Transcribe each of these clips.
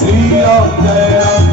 श्री राम जय राम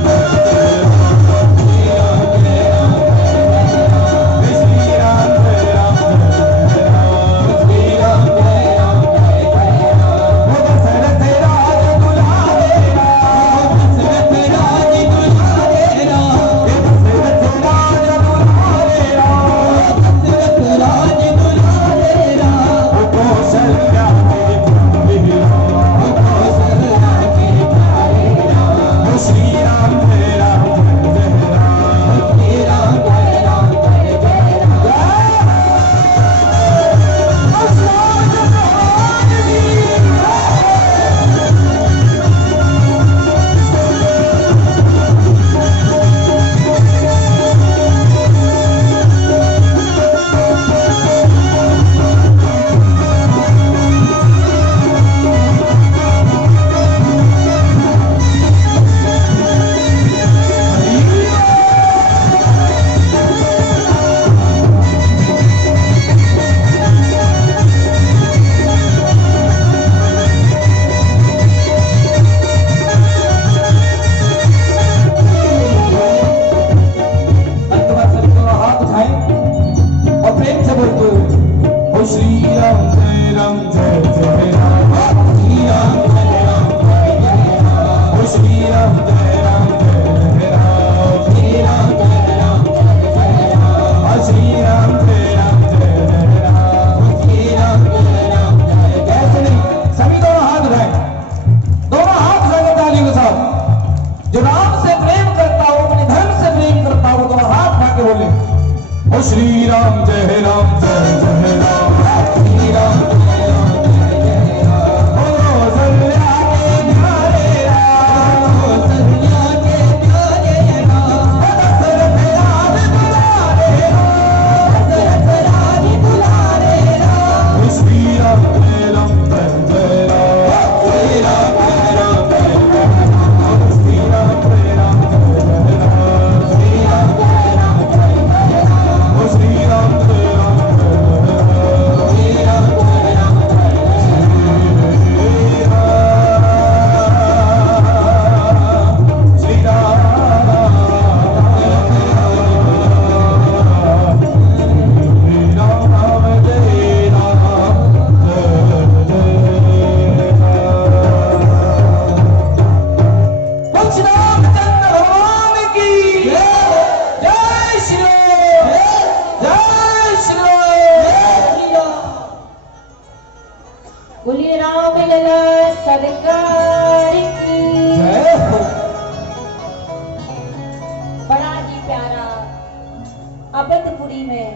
अवधपुरी में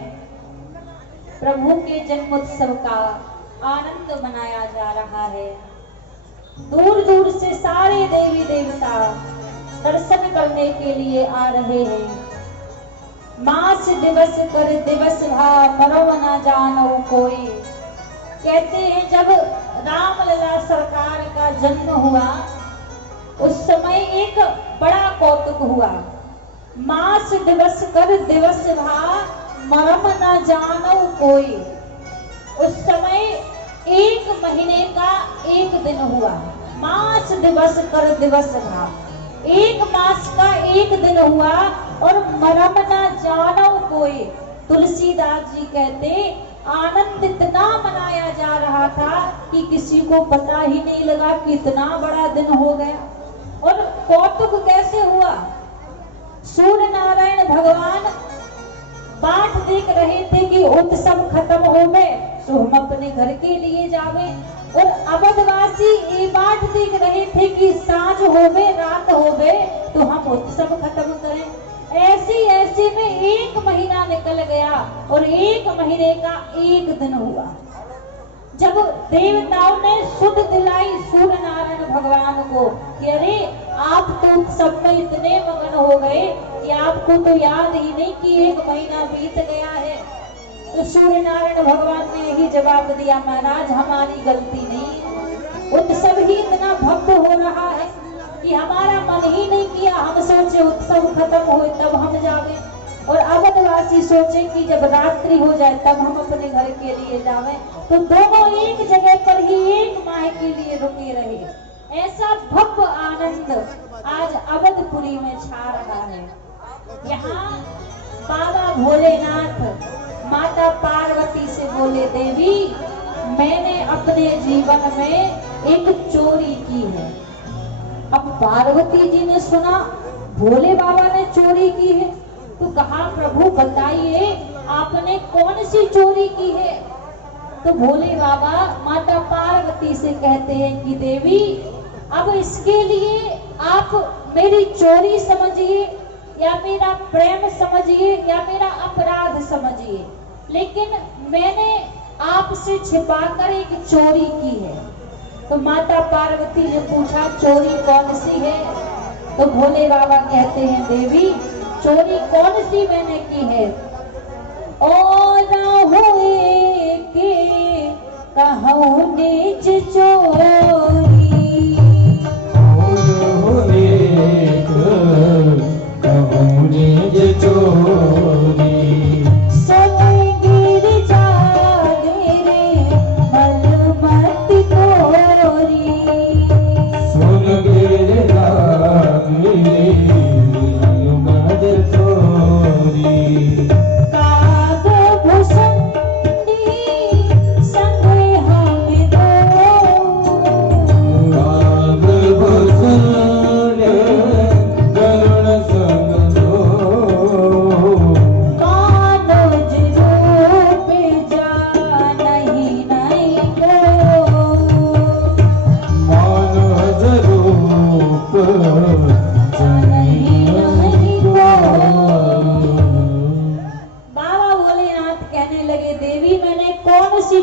प्रभु के जन्मोत्सव का आनंद मनाया जा रहा है। दूर दूर से सारे देवी देवता दर्शन करने के लिए आ रहे हैं। मास दिवस कर दिवस भा मरो न जानो कोई। कहते हैं जब रामलला सरकार का जन्म हुआ उस समय एक बड़ा कौतुक हुआ। मास दिवस कर दिवस भा मरम न जानो कोई। उस समय एक महीने का एक दिन हुआ। मास दिवस कर दिवस भा, एक मास का एक दिन हुआ और मरम न जानो कोई। तुलसीदास जी कहते आनंद इतना मनाया जा रहा था कि किसी को पता ही नहीं लगा कि इतना बड़ा दिन हो गया। और कौतुक कैसे हुआ? सूर्य नारायण भगवान बाट देख रहे थे कि उत्सव खत्म हो गए तो हम अपने घर के लिए जावे, और अवधवासी ये बाट देख रहे थे कि सांझ हो गए रात हो गए तो हम उत्सव खत्म करें। ऐसे में एक महीना निकल गया और एक महीने का एक दिन हुआ। जब देवताओं ने सुध दिलाई सूर्य नारायण भगवान को कि अरे आप तो सब में इतने मगन हो गए कि आपको तो याद ही नहीं कि एक महीना बीत गया है। तो सूर्य नारायण भगवान ने यही जवाब दिया, महाराज हमारी गलती नहीं, उत्सव ही इतना भव्य हो रहा है कि हमारा मन ही नहीं किया। हम सोचे उत्सव खत्म हुए तब हम जावे, और अवधवासी सोचे कि जब रात्रि हो जाए तब हम अपने घर के लिए जावें। तो दोनों एक जगह पर ही एक माह के लिए रुके रहे। ऐसा भव्य आनंद आनंद आज अवधपुरी में छा रहा है। यहाँ बाबा भोलेनाथ माता पार्वती से बोले, देवी मैंने अपने जीवन में एक चोरी की है। अब पार्वती जी ने सुना भोले बाबा ने चोरी की है, तो कहा प्रभु बताइए आपने कौन सी चोरी की है। तो भोले बाबा माता पार्वती से कहते हैं कि देवी अब इसके लिए आप मेरी चोरी समझिए या मेरा प्रेम समझिए या मेरा अपराध समझिए, लेकिन मैंने आपसे छिपाकर एक चोरी की है। तो माता पार्वती ने पूछा चोरी कौन सी है। तो भोले बाबा कहते हैं देवी चोरी कौन सी मैंने की है। और हुए के कहूँ नीच चोरी,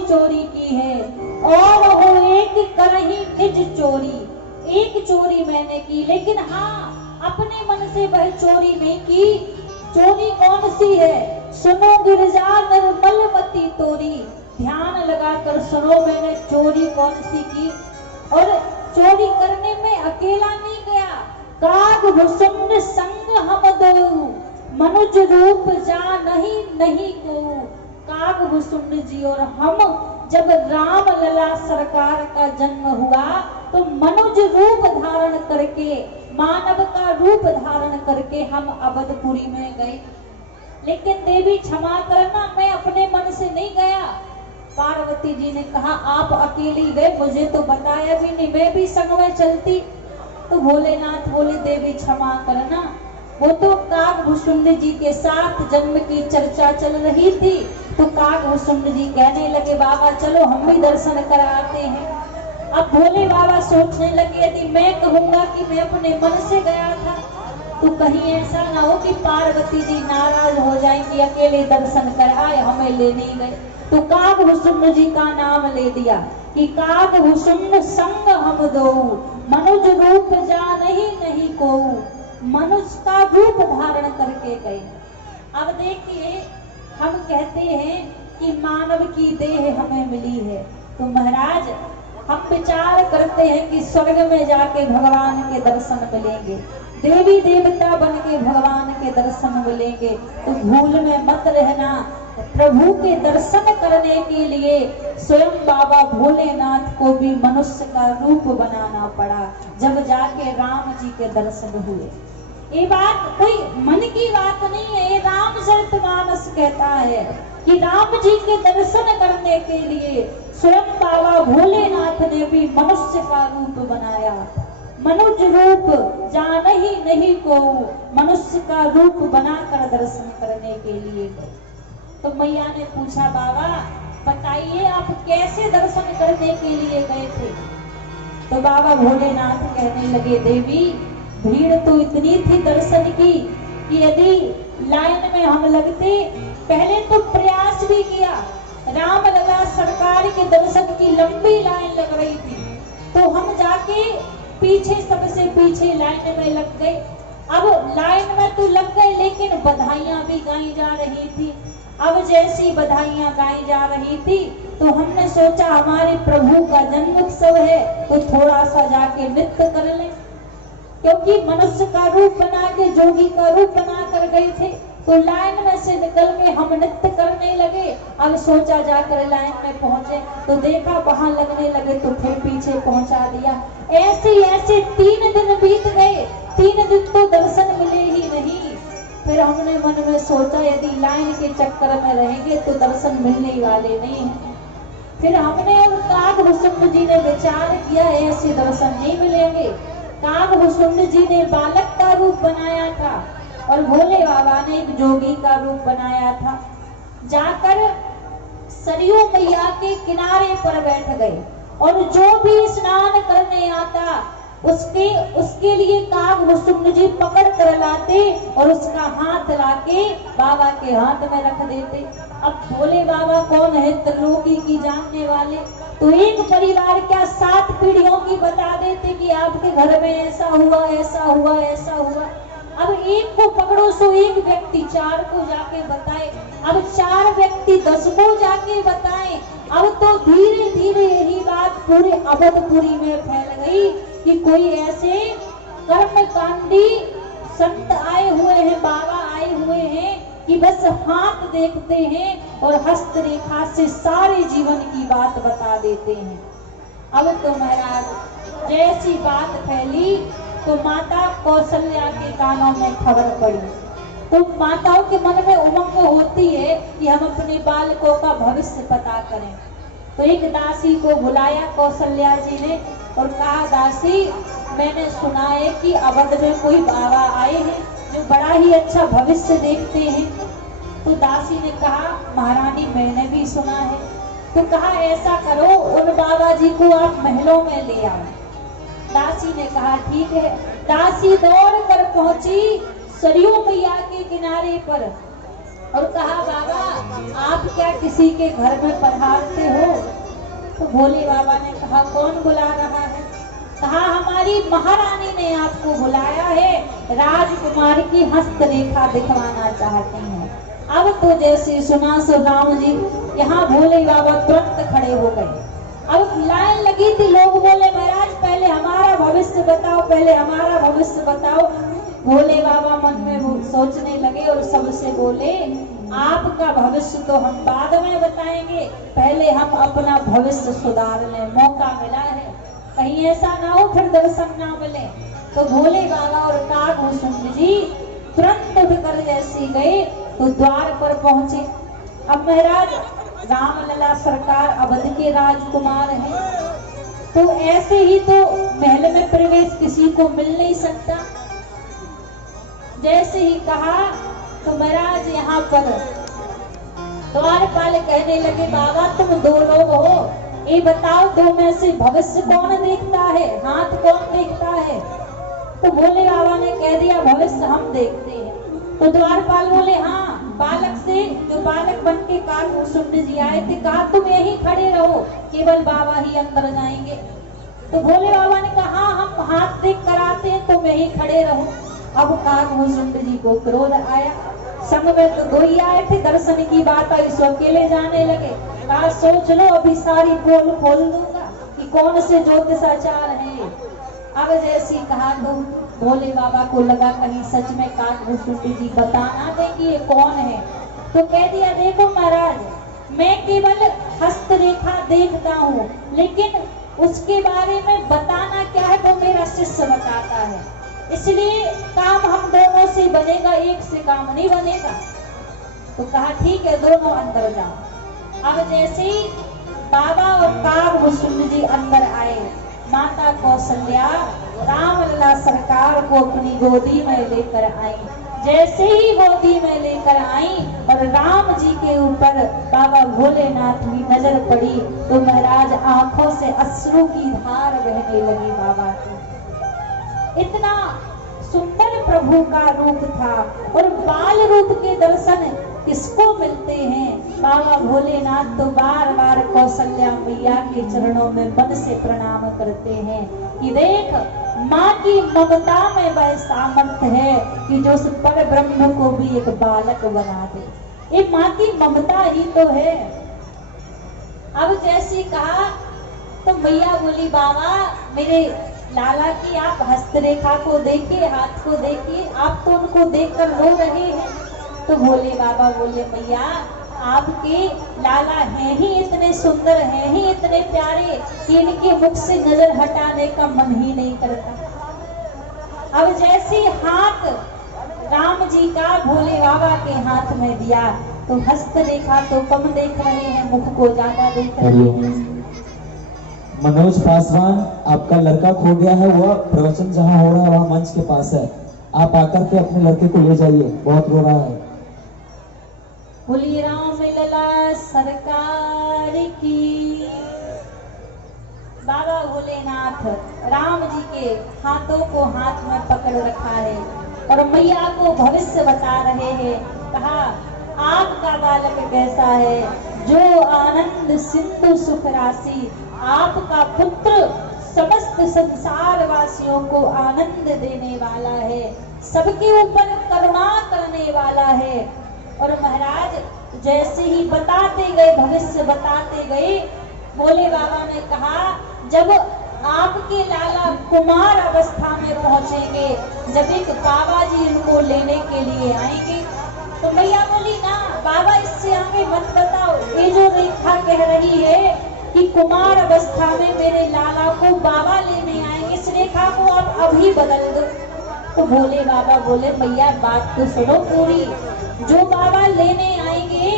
चोरी की है और वो एक करही निज चोरी। एक चोरी मैंने की, लेकिन हाँ अपने मन से वह चोरी नहीं की। चोरी कौन सी है सुनो गिरजा निर्मलमती तोरी। ध्यान लगाकर सुनो मैंने चोरी कौन सी की। और चोरी करने में अकेला नहीं गया, काग भुसुंड संग हम दो, मनुज रूप जा नहीं को। काग भुसुंड जी और हम जब राम लला सरकार का जन्म हुआ तो मनुज रूप धारण करके, मानव का रूप धारण करके हम अवधपुरी में गए। लेकिन देवी क्षमा करना, मैं अपने मन से नहीं गया। पार्वती जी ने कहा आप अकेली गए, मुझे तो बताया भी नहीं, मैं भी संग में चलती। तो भोलेनाथ बोले देवी क्षमा करना, वो तो कागभूषुंड जी के साथ जन्म की चर्चा चल रही थी। तो कागभूषुंड जी कहने लगे बाबा चलो हम भी दर्शन कराते हैं। अब भोले बाबा सोचने लगे यदि मैं कहूंगा कि मैं अपने मन से गया था तो कहीं ऐसा ना हो कि पार्वती जी नाराज हो जाएंगी, अकेले दर्शन कराए हमें ले नहीं गए। तो कागभूषुंड जी का नाम ले दिया कि कागभूषुंड संग हम दो, मनुज रूप जा नहीं को। मनुष्य का रूप धारण करके गए। अब देखिए हम कहते हैं कि मानव की देह हमें मिली है, तो महाराज हम विचार करते हैं कि स्वर्ग में जाके भगवान के दर्शन मिलेंगे, देवी देवता बन के भगवान के दर्शन मिलेंगे। तो भूल में मत रहना, प्रभु के दर्शन करने के लिए स्वयं बाबा भोलेनाथ को भी मनुष्य का रूप बनाना पड़ा, जब जाके राम जी के दर्शन हुए। ये बात कोई मन की बात नहीं है, ये रामचरितमानस कहता है कि राम जी के दर्शन करने के लिए स्वयं बाबा भोलेनाथ ने भी मनुष्य का रूप बनाया। मनुज रूप जान ही नहीं को, मनुष्य का रूप बनाकर दर्शन करने के लिए गए। तो मैया ने पूछा बाबा बताइए आप कैसे दर्शन करने के लिए गए थे। तो बाबा भोलेनाथ कहने लगे देवी भीड़ तो इतनी थी दर्शन की कि यदि लाइन में हम लगते, पहले तो प्रयास भी किया, राम लला सरकार के दर्शन की लंबी लाइन लग रही थी, तो हम जाके पीछे सबसे पीछे लाइन में लग गए। अब लाइन में तो लग गए लेकिन बधाइयां भी गाई जा रही थी। अब जैसी बधाइयां गाई जा रही थी तो हमने सोचा हमारे प्रभु का जन्मोत्सव है तो थोड़ा सा जाके नृत्य कर लें, क्योंकि मनुष्य का रूप बना के जोगी का रूप बना कर गए थे। तो लाइन में से निकल के हम नृत्य करने लगे। अब सोचा जाकर लाइन में पहुंचे तो देखा वहां लगने लगे तो फिर पीछे पहुंचा दिया। ऐसे 3 दिन बीत मन में सोचा यदि लाइन के चक्कर में रहेंगे तो दर्शन मिलने वाले नहीं है। फिर हमने और काकभूषुंड जी ने विचार किया ऐसे दर्शन नहीं मिलेंगे। काकभूषुंड जी ने बालक का रूप बनाया था और भोले बाबा ने एक जोगी का रूप बनाया था। जाकर सरयू मैया के किनारे पर बैठ गए और जो भी स्नान करने आता उसके लिए काकभूषुंड जी पकड़ कर लाते और उसका हाथ लाके बाबा के हाथ में रख देते। अब भोले बाबा कौन है, त्रिलोकी की जानने वाले, तो एक परिवार क्या 7 पीढ़ियों की बता देते कि आपके घर में ऐसा हुआ ऐसा हुआ ऐसा हुआ। अब एक को पकड़ो सो एक व्यक्ति 4 को जाके बताए, अब 4 व्यक्ति 10 को जाके बताए। अब तो धीरे धीरे यही बात पूरे अवधपुरी में फैल गई कि कोई ऐसे कर्मकांडी संत आए हुए हैं, बाबा आए हुए हैं कि बस हाथ देखते हैं और हस्तरेखा से सारे जीवन की बात बता देते हैं। अब तो महाराज जैसी बात फैली तो माता कौशल्या के कानों में खबर पड़ी। तो माताओं के मन में उमंग होती है कि हम अपने बालकों का भविष्य पता करें। तो एक दासी को बुलाया कौशल्या जी ने और कहा, दासी मैंने सुना है कि अवध में कोई बाबा आए हैं जो बड़ा ही अच्छा भविष्य देखते हैं। तो दासी ने कहा, महारानी मैंने भी सुना है। तो कहा ऐसा करो उन बाबा जी को आप महलों में ले आओ। दासी ने कहा ठीक है। दासी दौड़ कर पहुंची सरयू मैया के किनारे पर और कहा, बाबा आप क्या किसी के घर में पधारते हो? तो भोले बाबा ने कहा, कौन बुला रहा है? कहा, हमारी महारानी ने आपको बुलाया है, राजकुमार की हस्तरेखा दिखवाना चाहती हैं। अब तो जैसे सुना सो राम जी, यहाँ भोले बाबा तुरंत खड़े हो गए। अब लाइन लगी थी, लोग बोले महाराज पहले हमारा भविष्य बताओ, पहले हमारा भविष्य बताओ। भोले बाबा मन में वो सोचने लगे और सबसे बोले, आपका भविष्य तो हम बाद में बताएंगे, पहले हम अपना भविष्य सुधार लें, मौका मिला है, कहीं ऐसा ना हो फिर दर्शन ना मिले। तो भोले बाबा और काकभूषुंड जी तुरंत उठकर जैसे गए तो द्वार पर पहुंचे। अब महाराज रामलला सरकार अवध के राजकुमार हैं, तो ऐसे ही तो महल में प्रवेश किसी को मिल नहीं सकता। जैसे ही कहा तो महाराज यहाँ पर द्वारपाल कहने लगे, बाबा तुम 2 लोग हो, ये बताओ 2 में से भविष्य कौन देखता है, हाथ कौन देखता है? तो भोले बाबा ने कह दिया भविष्य हम देखते हैं। तो द्वारपाल बोले, हाँ बालक से जो बालक बन के काकभूषुंड जी आए थे, कहा तुम यहीं खड़े रहो, केवल बाबा ही अंदर जाएंगे। तो भोले बाबा ने कहा हम हाथ देख कर आते हैं, तुम यहीं खड़े रहो। अब काकभूषुंड जी को क्रोध आया, संग में तो 2 ही आए थे, दर्शन की बात आई सो अकेले जाने लगे। कहा सोच लो अभी सारी पोल खोल दूंगा कि कौन से ज्योतिषाचार है। अब जैसी कहा तो भोले बाबा को लगा कहीं सच में काकभूषुंड जी बताना देंगे ये कौन है। तो कह दिया, देखो महाराज मैं केवल हस्तरेखा देखता हूँ, लेकिन उसके बारे में बताना क्या है वो मेरा शिष्य बताता है, इसलिए काम हम दोनों से बनेगा, एक से काम नहीं बनेगा। तो कहा ठीक है दोनों अंदर जाओ। अब जैसे ही बाबा और काकभूषुंड जी अंदर आए, माता कौशल्या रामलला सरकार को अपनी गोदी में लेकर आई। जैसे ही गोदी में लेकर आई और राम जी के ऊपर बाबा भोलेनाथ की नजर पड़ी तो महाराज आंखों से अश्रु की धार बहने लगी बाबा की। इतना सुंदर प्रभु का रूप था और बाल रूप के दर्शन किसको मिलते हैं? बाबा भोलेनाथ तो बार बार कौशल्या मैया के चरणों में मन से प्रणाम करते हैं कि देख माँ की ममता में वह सामर्थ्य है कि जो उस पर ब्रह्म को भी एक बालक बना दे। ये माँ की ममता ही तो है। अब जैसी कहा तो मैया बोली, बाबा मेरे लाला की आप हस्तरेखा को देखिए, हाथ को देखिए, आप तो उनको देखकर रो रहे हैं। तो भोले बाबा बोले, मैया आपके लाला हैं ही इतने सुंदर, हैं ही इतने प्यारे कि इनके मुख से नजर हटाने का मन ही नहीं करता। अब जैसे हाथ राम जी का भोले बाबा के हाथ में दिया तो हस्तरेखा तो कम देख रहे हैं, मुख को ज्यादा देख रहे हैं। मनोज पासवान, आपका लड़का खो गया है। वह प्रवचन जहाँ हो रहा है वहाँ मंच के पास है, आप आकर के अपने लड़के को ले जाइए, बहुत रो रहा है। बोलिए राम लला सरकार की। बाबा भोलेनाथ राम जी के हाथों को हाथ में पकड़ रखा है और मैया को भविष्य बता रहे हैं। कहा आपका बालक कैसा है, जो आनंद सिंधु सुख राशि, आपका पुत्र समस्त संसार वासियों को आनंद देने वाला है, सबके ऊपर करुणा करने वाला है। और महाराज जैसे ही बताते गए, भविष्य बताते गए, भोले बाबा ने कहा जब आपके लाला कुमार अवस्था में पहुंचेंगे, जब एक बाबा जी इनको लेने के लिए आएंगे, तो मैया बोली ना बाबा इससे आगे मत बताओ, ये जो रेखा कह रही है कि कुमार अवस्था में मेरे लाला को बाबा लेने आएंगे, इस रेखा को आप अभी बदल दो। तो भोले बाबा बोले मैया बात तो सुनो पूरी, जो बाबा लेने आएंगे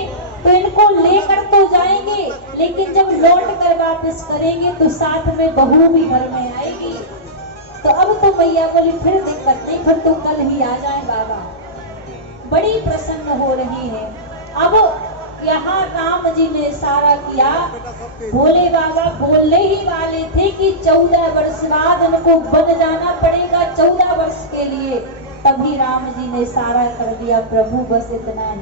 तो इनको लेकर तो जाएंगे, लेकिन जब लौट कर वापस करेंगे तो साथ में बहू भी घर में आएगी। तो अब तो मैया बोली फिर दिक्कत नहीं, फिर तो कल ही आ जाए बाबा। बड़ी प्रसन्न हो रही है। अब यहाँ राम जी ने इशारा किया, भोले बाबा बोलने ही वाले थे कि 14 वर्ष बाद उनको बन जाना पड़ेगा, 14 वर्ष के लिए। तभी राम जी ने इशारा कर दिया, प्रभु बस इतना ही,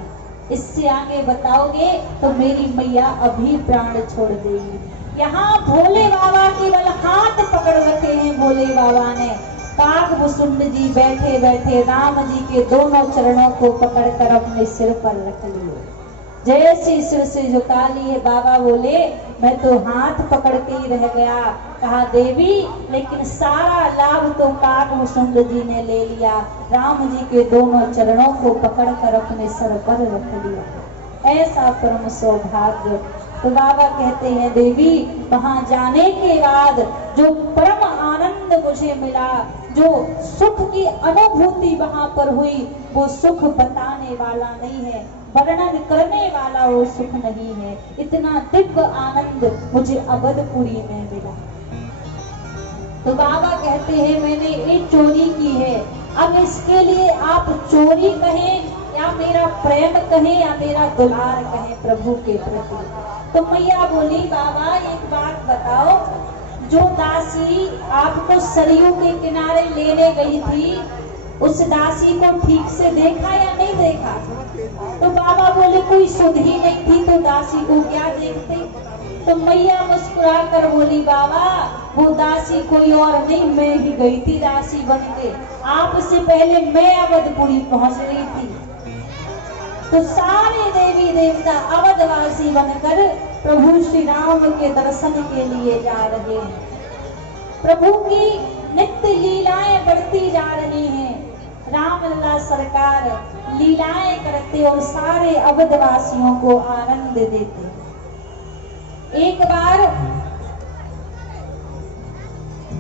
इससे आगे बताओगे तो मेरी मैया अभी प्राण छोड़ देगी। यहाँ भोले बाबा केवल हाथ पकड़ रखे हैं भोले बाबा ने। काकभूषुंड जी बैठे बैठे राम जी के दोनों चरणों को पकड़कर अपने सिर पर रख लिए। जैसी सिर से झुका लिए, बाबा बोले मैं तो हाथ पकड़ के ही रह गया। कहा देवी लेकिन सारा लाभ तो काकभूषुंड जी ने ले लिया, राम जी के दोनों चरणों को पकड़कर अपने सर पर रख लिया। ऐसा परम सौभाग्य। तो बाबा कहते हैं देवी वहां जाने के बाद जो परम आनंद मुझे मिला, जो सुख की अनुभूति वहां पर हुई, वो सुख बताने वाला नहीं है, वर्णन करने वाला वो सुख नहीं है। इतना दिव्य आनंद मुझे अवधपुरी में मिला। तो बाबा कहते हैं मैंने ये चोरी की है, अब इसके लिए आप चोरी कहें या मेरा प्रेम कहें या मेरा दुलार कहें प्रभु के प्रति। तो मैया बोली बाबा एक बात बताओ, जो दासी आपको सरयू के किनारे लेने गई थी, उस दासी को ठीक से देखा या नहीं देखा? तो बाबा बोले कोई सुध ही नहीं थी तो दासी को क्या देखते। तो मैया मुस्कुरा कर बोली बाबा वो दासी कोई और नहीं, मैं ही गई थी दासी बन के, आपसे पहले मैं अवधपुरी पहुंच रही थी। तो सारे देवी देवता अवधवासी बनकर प्रभु श्री राम के दर्शन के लिए जा रहे हैं। प्रभु की नित्य लीलाएं बढ़ती जा रही हैं। रामलला सरकार लीलाएं करते और सारे अवधवासियों को आनंद देते। एक बार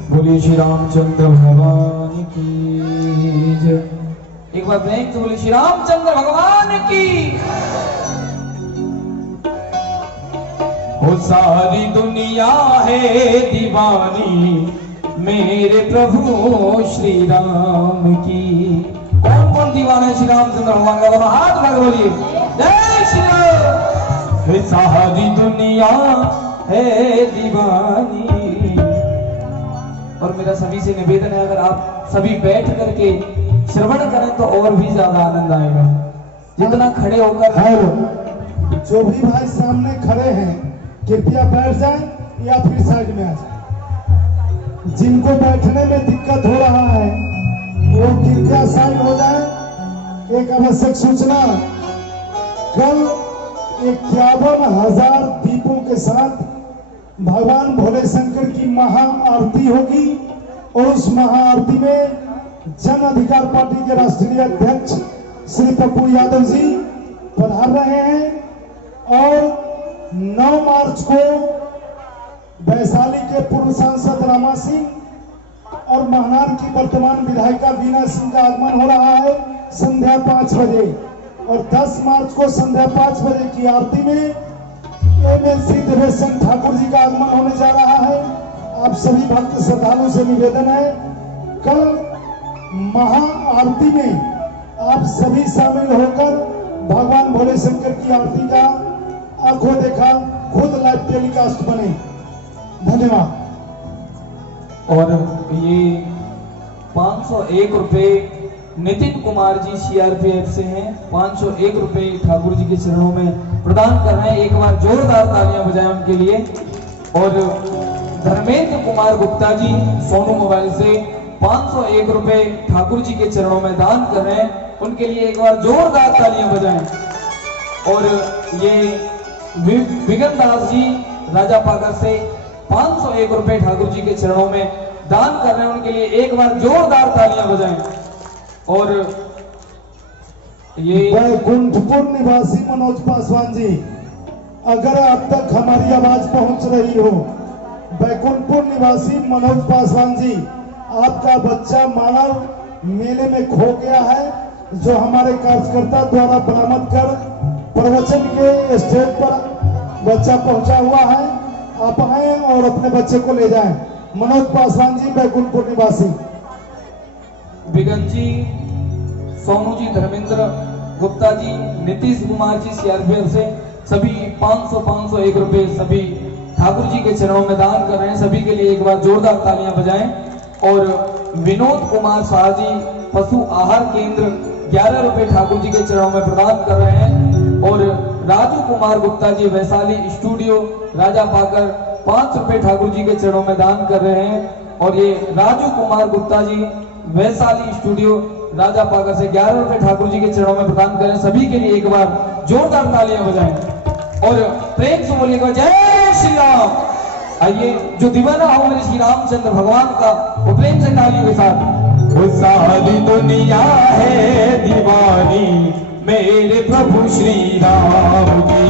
बोलिए श्री रामचंद्र भगवान की जय। एक बार बैंक तो बोलिए श्री रामचंद्र भगवान की। वो सारी दुनिया है दीवानी मेरे प्रभु श्री राम की। कौन कौन दीवाना है श्री रामचंद्र भगवान का? हाथ लगा बोलिए जय श्री राम। ये सारी दुनिया है दीवानी। और मेरा सभी से निवेदन है, अगर आप सभी बैठ करके श्रवण करें तो और भी ज्यादा आनंद आएगा। जितना खड़े होकर जो भी भाई सामने खड़े हैं कृपया बैठ जाएं या फिर साइड में आ जाएं। जिनको बैठने में दिक्कत हो रहा है वो कृपया साइड हो जाएं। एक आवश्यक सूचना, कल 51,000 दीपों के साथ भगवान भोले शंकर की महाआरती होगी और उस महाआरती में जन अधिकार पार्टी के राष्ट्रीय अध्यक्ष श्री पप्पू यादव जी पधार रहे हैं। और 9 मार्च को वैशाली के पूर्व सांसद रामा सिंह और महनार की वर्तमान विधायिका बीना सिंह का आगमन हो रहा है संध्या 5 बजे। और 10 मार्च को संध्या 5 बजे की आरती में एमएलसी देवेशन ठाकुर जी का आगमन होने जा रहा है। आप सभी भक्त श्रद्धालुओं से निवेदन है, कल महा आरती में आप सभी शामिल होकर भगवान भोले शंकर की आरती का आंखों देखा खुद लाइव टेलीकास्ट बने। धन्यवाद। और ये 501 रुपए नितिन कुमार जी सीआरपीएफ से हैं, 501 रुपए ठाकुर जी के चरणों में प्रदान कर रहे हैं। एक बार जोरदार तालियां बजाएं उनके लिए। और धर्मेंद्र कुमार गुप्ता जी सोनू मोबाइल से 501 रुपए ठाकुर जी के चरणों में दान कर रहे हैं, उनके लिए एक बार जोरदार तालियां बजाएं। और ये विगन दास जी राजा पाकर से 501 रुपए ठाकुर जी के चरणों में दान कर रहे हैं, उनके लिए एक बार जोरदार तालियां बजाएं। और ये बैकुंठपुर निवासी मनोज पासवान जी, अगर अब तक हमारी आवाज पहुंच रही हो, बैकुंठपुर निवासी मनोज पासवान जी, आपका बच्चा मानव मेले में खो गया है, जो हमारे कार्यकर्ता द्वारा बरामद कर प्रवचन के स्टेज पर बच्चा पहुंचा हुआ है। आप आए और अपने बच्चे को ले जाएं। मनोज पासवान जी, बैकुंठपुर निवासी। बिगन जी, सोनू जी, धर्मेंद्र गुप्ता जी, नीतीश कुमार जी सीआरपीएफ से सभी 501 रुपए सभी ठाकुर जी के चरणों में दान कर रहे हैं। सभी के लिए एक बार जोरदार तालियां बजाएं। और विनोद कुमार शाह जी पशु आहार केंद्र 11 रुपए ठाकुर जी के चरणों में प्रदान कर रहे हैं। और राजू कुमार गुप्ता जी वैशाली स्टूडियो राजा पाकर 5 रुपए ठाकुर जी के चरणों में दान कर रहे हैं। और ये राजू कुमार गुप्ता जी वैशाली स्टूडियो राजा पाकर से 11 रुपए ठाकुर जी के चरणों में प्रदान करें। सभी के लिए एक बार जोरदार तालियां बजाएं और प्रेम से बोलिएगा जय श्री राम। आइए, जो दीवाना हो मेरे श्री रामचंद्र भगवान का, वो प्रेम से तालियों के साथ। वो सारी दुनिया है दीवानी मेरे प्रभु श्री राम की,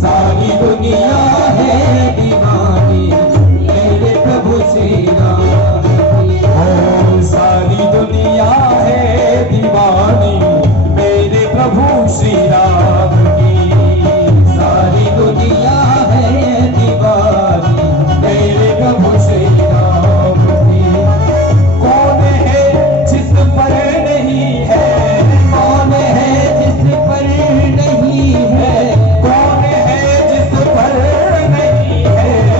सारी दुनिया है दीवानी मेरे प्रभु श्री राम की। ओ सारी दुनिया है दीवानी मेरे प्रभु श्री राम की, सारी दुनिया है दीवानी मेरे प्रभु श्री राम की। कौन है जिस पर नहीं है, कौन है जिस पर नहीं है, कौन है जिस पर नहीं है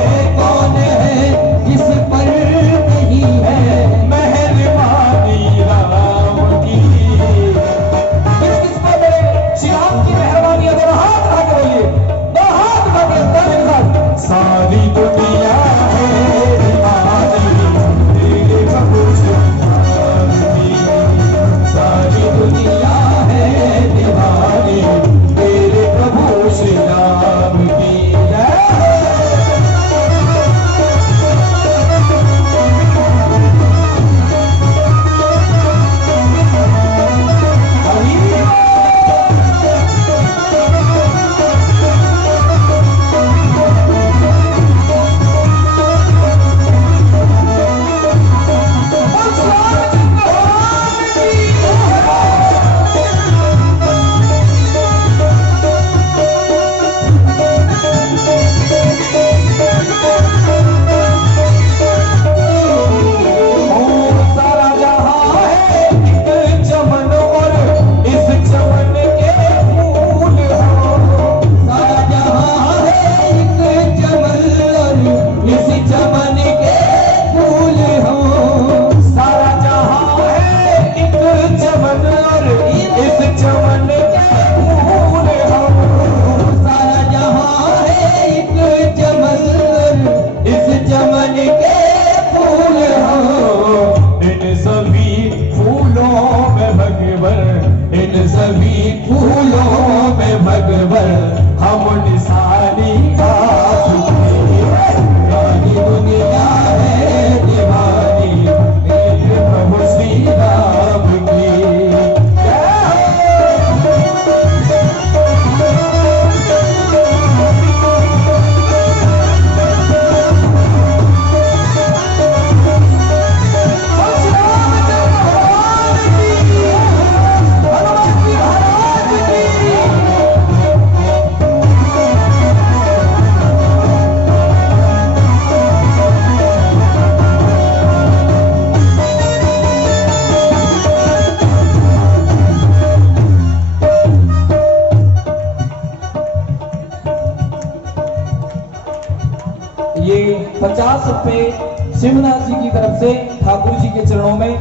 शिवनाथ जी की तरफ से ठाकुर जी के चरणों में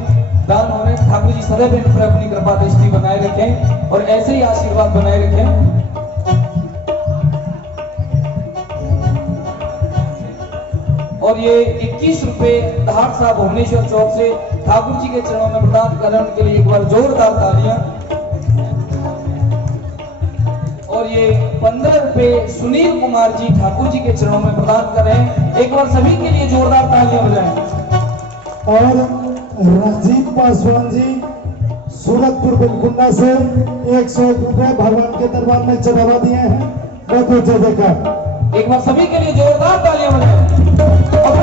दान हो रहे हैं। ठाकुर जी सदैव इन पर अपनी कृपा दृष्टि बनाए रखें और ऐसे ही आशीर्वाद बनाए रखें। और ये 21 रुपए धार साहब भुवनेश्वर चौक से ठाकुर जी के चरणों में प्रदान करने के लिए एक बार जोरदार तालियां। और ये 15 रुपए सुनील कुमार जी ठाकुर जी के चरणों में प्रदान कर रहे हैं। एक बार सभी के लिए जोरदार तालियां बजाएं। और राजीव पासवान जी सूरतपुर बिलकुंडा से 101 रुपए भगवान के दरबार में चढ़ावा दिए हैं। बहुत जय जयकार। एक बार सभी के लिए जोरदार तालियां बजाएं। और